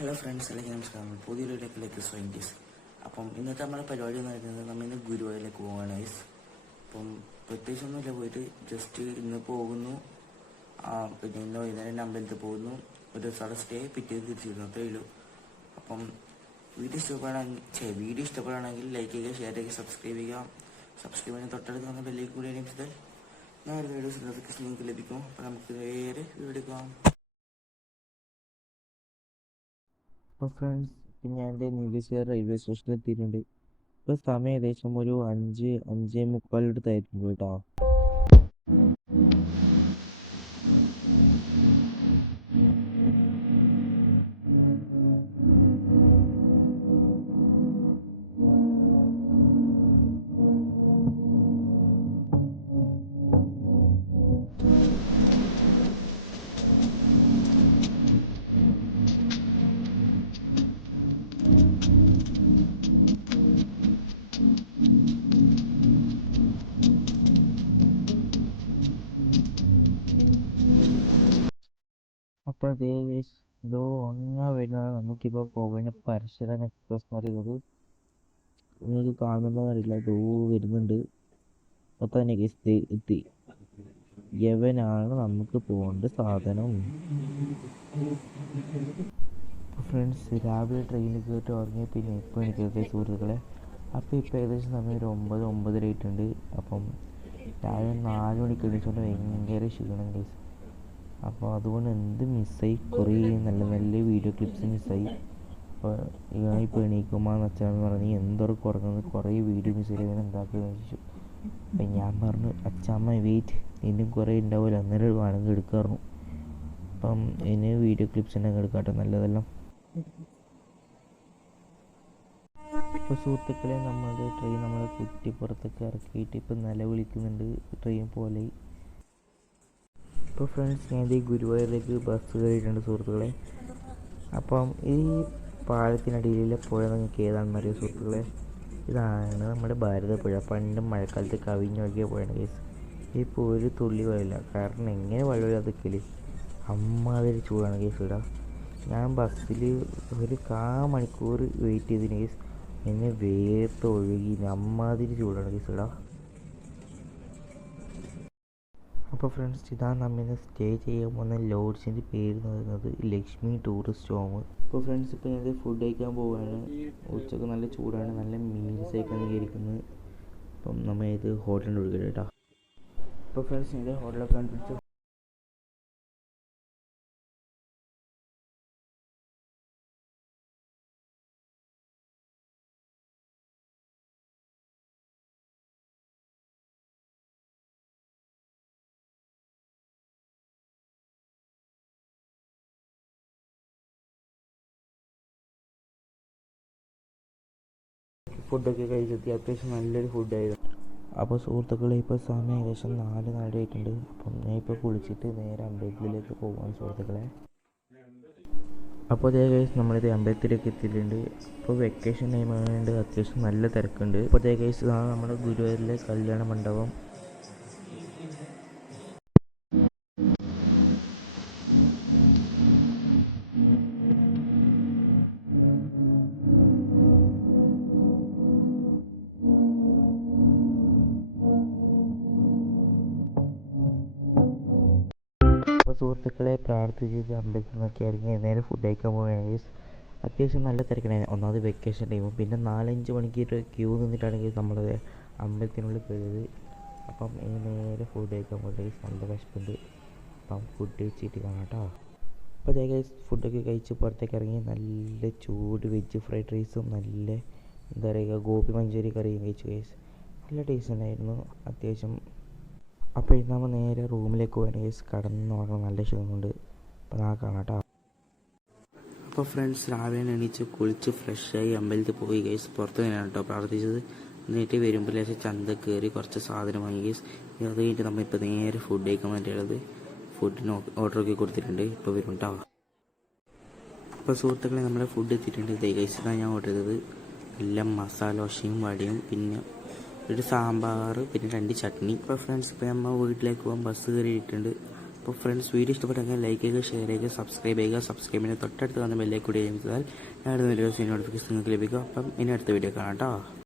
Hello friends, അല്ലെങ്കിൽ നമസ്കാരം. പുതിയൊരു വീഡിയോയിലേക്ക് സ്വയംസ്. അപ്പം ഇന്നത്തെ നമ്മുടെ പരിപാടി എന്ന് പറയുന്നത് നമ്മൾ ഇന്ന് ഗുരുവായൂരിലേക്ക് പോവുകയാണ് ഗൈസ്. അപ്പം പ്രത്യേകിച്ചൊന്നുമില്ല, പോയിട്ട് ജസ്റ്റ് ഇന്ന് പോകുന്നു, പിന്നെ ഇന്ന് വൈകുന്നേരം അമ്പലത്തിൽ പോകുന്നു, ഒരു ദിവസം സ്റ്റേ, പിറ്റേന്ന് തിരിച്ചു വരുന്നു, അത്രയേ ഉള്ളൂ. അപ്പം വീഡിയോ ഇഷ്ടപ്പെടുകയാണെങ്കിൽ ലൈക്ക് ചെയ്യുക, ഷെയർ ചെയ്യുക, സബ്സ്ക്രൈബ് ചെയ്യുക. സബ്സ്ക്രൈബ് ചെയ്യാൻ തൊട്ടടുത്ത് വന്ന ബെല്ലേക്ക് കൂടി അടിച്ചാൽ ഞാൻ ഒരു വീഡിയോസ് നോട്ടിഫിക്കേഷൻ നിങ്ങൾക്ക് ലഭിക്കും. അപ്പം നമുക്ക് നേരെ വീഡിയോ കാണാം. അപ്പോൾ ഫ്രണ്ട്സ്, ഞാൻ എൻ്റെ നീലേശ്വരം റെയിൽവേ സ്റ്റേഷനിൽ എത്തിയിട്ടുണ്ട്. ഇപ്പോൾ സമയം ഏകദേശം ഒരു 5-5:45 അടുത്തായിട്ടുണ്ട് കേട്ടോ. അപ്പോൾ അതേ ഇതോ ഒന്നാ വരുന്നതാണ് നമുക്കിപ്പോൾ പോകുന്ന പരശുരാം എക്സ്പ്രസ് എന്ന് പറയുന്നത്. നിങ്ങൾക്ക് കാണുന്നതെന്ന് അറിയില്ല, ഇതോ വരുന്നുണ്ട്. അപ്പോൾ തന്നെ എത്തി. യവനാണ് നമുക്ക് പോകേണ്ട സാധനം. ഫ്രണ്ട്സ്, രാവിലെ ട്രെയിനിൽ കയറിയിട്ട് ഉറങ്ങിയ പിന്നെ ഇപ്പോൾ എനിക്കൊക്കെ സുഹൃത്തുക്കളെ. അപ്പോൾ ഇപ്പോൾ ഏകദേശം സമയം ഒരു 9-9:30 ആയിട്ടുണ്ട്. അപ്പം രാവിലെ 4 മണിക്ക് എണീച്ചുകൊണ്ട് ഭയങ്കര ക്ഷീണം കേസ്. അപ്പോൾ അതുകൊണ്ട് എന്ത് മിസ്സായി, കുറേ നല്ല നല്ല വീഡിയോ ക്ലിപ്സ് മിസ്സായി. അപ്പോൾ ഇപ്പോൾ എണീക്കുമ്പോൾ അച്ഛനെന്ന് പറഞ്ഞ് എന്തോരം കുറഞ്ഞത്, കുറേ വീഡിയോ മിസ്സായി, അങ്ങനെ എന്താക്കുകയെന്ന് ചോദിച്ചു. അപ്പം ഞാൻ പറഞ്ഞു, അച്ഛമ്മ വെയിറ്റ്, ഇനിയും കുറേ ഉണ്ടാവില്ല, അന്നേരം വേണമെങ്കിൽ എടുക്കാറുണ്ട്. അപ്പം ഇനി വീഡിയോ ക്ലിപ്സ് ഉണ്ടെങ്കിൽ എടുക്കാട്ടെ, നല്ലതെല്ലാം. ഇപ്പോൾ സുഹൃത്തുക്കളെ, നമ്മുടെ ട്രെയിൻ നമ്മൾ കുറ്റിപ്പുറത്തൊക്കെ ഇറക്കിയിട്ട് ഇപ്പം നിലവിളിക്കുന്നുണ്ട് ട്രെയിൻ പോലെ. ഇപ്പോൾ ഫ്രണ്ട്സ്, ഞാൻ ഈ ഗുരുവായൂരിലേക്ക് ബസ് കയറിയിട്ടുണ്ട് സുഹൃത്തുക്കളെ. അപ്പം ഈ പാലത്തിനടിയിലെ പുഴ നിങ്ങൾക്ക് ഏതാണെന്ന് അറിയാം സുഹൃത്തുക്കളെ? ഇതാണ് നമ്മുടെ ഭാരതപ്പുഴ. പണ്ട് മഴക്കാലത്ത് കവിഞ്ഞൊഴുകിയ പുഴയാണ് കേസ്. ഇപ്പോൾ ഒരു തുള്ളി വെള്ളമില്ല, കാരണം എങ്ങനെ വെള്ളമില്ലാതൊക്കെ അമ്മാതിരി ചൂടാണ് കേസ് ഇടാം. ഞാൻ ബസ്സിൽ ഒരു 1/4 മണിക്കൂർ വെയിറ്റ് ചെയ്തതിന് കേസ് എന്നെ വേർത്ത് ഒഴുകി, അമ്മാതിരി ചൂടാണ് കേസ് ഇടാം. അപ്പോൾ ഫ്രണ്ട്സ്, ഇതാണ് നമ്മിന്ന് സ്റ്റേ ചെയ്യാൻ പോകുന്ന ലോഡ്ജിൻ്റെ പേര് എന്ന് പറയുന്നത് ലക്ഷ്മി ടൂറിസ്റ്റ് ഹോം. ഇപ്പോൾ ഫ്രണ്ട്സ്, ഇപ്പോൾ ഞാൻ ഫുഡ് കഴിക്കാൻ പോവുകയാണ്. ഉച്ചക്ക് നല്ല ചൂടാണ്, നല്ല മീൽസ് കഴിക്കാൻ ഇരിക്കുന്നത്. അപ്പം നമ്മൾ ഇത് ഹോട്ടലിൻ്റെ കൊടുക്കട്ടെ കേട്ടോ. അപ്പോൾ ഫ്രണ്ട്സ്, ഞാൻ ഹോട്ടലൊക്കെ കണ്ടുപിടിച്ചു. ഫുഡൊക്കെ കഴിച്ചെത്തി, അത്യാവശ്യം നല്ലൊരു ഫുഡായിരുന്നു. അപ്പോൾ സുഹൃത്തുക്കളെ, ഇപ്പോൾ സമയം ഏകദേശം 4 ആയിട്ടുണ്ട്. അപ്പം ഞാൻ ഇപ്പോൾ കുളിച്ചിട്ട് നേരെ അമ്പലത്തിലേക്ക് പോകാൻ സുഹൃത്തുക്കളെ. അപ്പോൾ അതേ കേസ് നമ്മളിത് അമ്പലത്തിലേക്ക് എത്തിയിട്ടുണ്ട്. ഇപ്പോൾ വെക്കേഷൻ ടൈം ആയതുകൊണ്ട് അത്യാവശ്യം നല്ല തിരക്കുണ്ട്. അപ്പോൾ അതേ കേസ് ഇതാണ് നമ്മുടെ ഗുരുവായൂരിലെ കല്യാണ മണ്ഡപം. അപ്പോൾ സുഹൃത്തുക്കളെ, പ്രാർത്ഥിച്ച് അമ്പലത്തിൽ നിന്നൊക്കെ ഇറങ്ങി നേരെ ഫുഡ് കഴിക്കാൻ പോവുകയാണ്. അത്യാവശ്യം നല്ല തിരക്കുണ്ടായിരുന്നു. ഒന്നാമത് വെക്കേഷൻ ടൈമും, പിന്നെ 4-5 മണിക്കൂർ ക്യൂ നിന്നിട്ടാണെങ്കിൽ നമ്മളത് അമ്പലത്തിനുള്ളിൽ പോയത്. അപ്പം നേരെ ഫുഡ് കഴിക്കാൻ പോയിട്ട് നല്ല വിശപ്പുണ്ട്. അപ്പം ഫുഡ് കഴിച്ചിട്ട് കാണാം കേട്ടോ. അപ്പോൾ അതേ ഫുഡൊക്കെ കഴിച്ച് പുറത്തേക്ക് ഇറങ്ങി നല്ല ചൂട് വെജ് ഫ്രൈഡ് റൈസും നല്ല എന്താ പറയുക ഗോപി മഞ്ചൂരി കറിയും കഴിച്ചു കേസ്. നല്ല ടേസ്റ്റ് ഉണ്ടായിരുന്നു അത്യാവശ്യം. അപ്പോൾ ഇന്ന് നമ്മൾ നേരെ റൂമിലേക്ക് പോകണം കേസ്. കടന്നുറങ്ങാൻ നല്ല ക്ഷീണമുണ്ട്. അപ്പോൾ നാളെ കാണാം കേട്ടോ. അപ്പോൾ ഫ്രണ്ട്സ്, രാവിലെ എണീച്ച് കുളിച്ച് ഫ്രഷായി അമ്പലത്തിൽ പോയി ഗൈസ്. പുറത്ത് തന്നെയാണ് കേട്ടോ പ്രാർത്ഥിച്ചത്. എന്നിട്ട് വരുമ്പോൾ ലേശം ചന്ത കയറി കുറച്ച് സാധനം വാങ്ങി ഗൈസ്. അത് കഴിഞ്ഞിട്ട് നമ്മളിപ്പോൾ നേരെ ഫുഡ് കഴിക്കാൻ വേണ്ടിയുള്ളത് ഫുഡിന് ഓർഡറൊക്കെ കൊടുത്തിട്ടുണ്ട്. ഇപ്പോൾ വരും കേട്ടോ. അപ്പോൾ സുഹൃത്തുക്കളെ, നമ്മുടെ ഫുഡ് എത്തിയിട്ടുണ്ട്. ഇതേ ഗൈസ്, ഇതാണ് ഞാൻ ഓർഡർ ചെയ്തത്. എല്ലാം മസാല ദോശയും വടയും, പിന്നെ ഒരു സാമ്പാർ, പിന്നെ 2 ചട്നി. ഇപ്പോൾ ഫ്രണ്ട്സ്, ഇപ്പോൾ നമ്മൾ വീട്ടിലേക്ക് പോകാൻ ബസ് കയറിയിട്ടുണ്ട്. അപ്പോൾ ഫ്രണ്ട്സ് വീഡിയോ ഇഷ്ടപ്പെട്ടെങ്കിൽ ലൈക്ക് ചെയ്യുക, ഷെയർ ചെയ്യുക, സബ്സ്ക്രൈബ് ചെയ്യുക. സബ്സ്ക്രൈബിന് തൊട്ടടുത്ത് വന്ന ബെല്ലേക്ക് കൂടി ചെയ്താൽ ഞാൻ അടുത്ത വീഡിയോസ് നോട്ടിഫിക്കേഷൻ നിങ്ങൾക്ക് ലഭിക്കും. അപ്പം ഇനി അടുത്ത വീഡിയോ കാണാം കേട്ടോ.